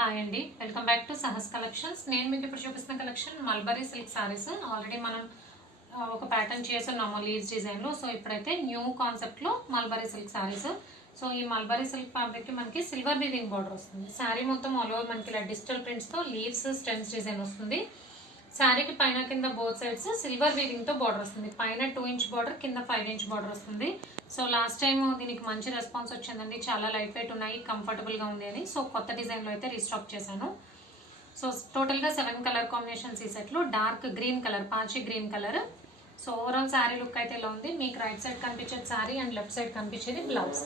Hi అండి, welcome back to Sahas collections. నేను మీకు ఇప్పుడు చూపిస్తున్న collection mulberry silk saris. Already మనం ఒక ప్యాటర్న్ చేస్తున్నాము లీవ్స్ డిజైన్లో. సో ఇప్పుడైతే న్యూ కాన్సెప్ట్లో మల్బరీ సిల్క్ సారీస్. సో ఈ మల్బరీ సిల్క్ ఫ్యాబ్రిక్కి మనకి సిల్వర్ వీవింగ్ బార్డర్ వస్తుంది. శారీ మొత్తం ఆల్ ఓవర్ మనకి ఇలా డిజిటల్ ప్రింట్స్తో లీవ్స్ స్టెమ్స్ డిజైన్ వస్తుంది. శారీకి పైన కింద బోత్ సైడ్స్ సిల్వర్ వీవింగ్తో బార్డర్ వస్తుంది. పైన 2 ఇంచ్ బార్డర్, కింద 5 ఇంచ్ బార్డర్ వస్తుంది. సో లాస్ట్ టైం దీనికి మంచి రెస్పాన్స్ వచ్చిందండి. చాలా లైట్ వెయిట్ ఉన్నాయి, కంఫర్టబుల్గా ఉంది అని. సో కొత్త డిజైన్లో అయితే రీస్టాక్ చేశాను. సో టోటల్గా 7 కలర్ కాంబినేషన్స్ ఈ సెట్లో. డార్క్ గ్రీన్ కలర్, పాచి green colour. So overall sari look అయితే ఇలా ఉంది. మీకు రైట్ సైడ్ కనిపించేది శారీ అండ్ లెఫ్ట్ సైడ్ కనిపించేది బ్లౌజ్.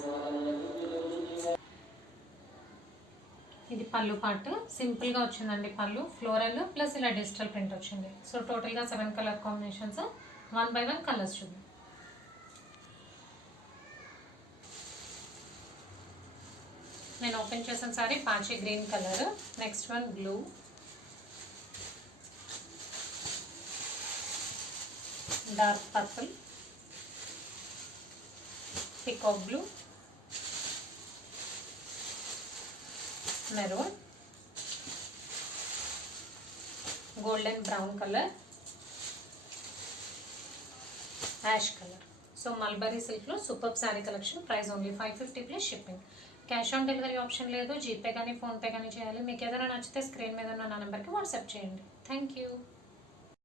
ఇది పళ్ళు పార్ట్. సింపుల్గా వచ్చిందండి పళ్ళు. ఫ్లోరల్ ప్లస్ ఇలా డిజిటల్ ప్రింట్ వచ్చింది. సో టోటల్గా 7 కలర్ కాంబినేషన్స్. 1 by 1 కలర్స్ చూద్దాం. నేను ఓపెన్ చేసిన సారీ పాచి green colour. Next one blue, dark purple, peacock blue, maroon, golden brown colour, ash colour. So mulberry సిల్క్లో super sari collection. Price only 550 plus shipping. Cash on delivery option లేదు. GPay కానీ PhonePe కానీ చేయాలి. మీకు ఏదైనా నచ్చితే స్క్రీన్ మీద ఉన్న నా నెంబర్కి వాట్సాప్ చేయండి. Thank you.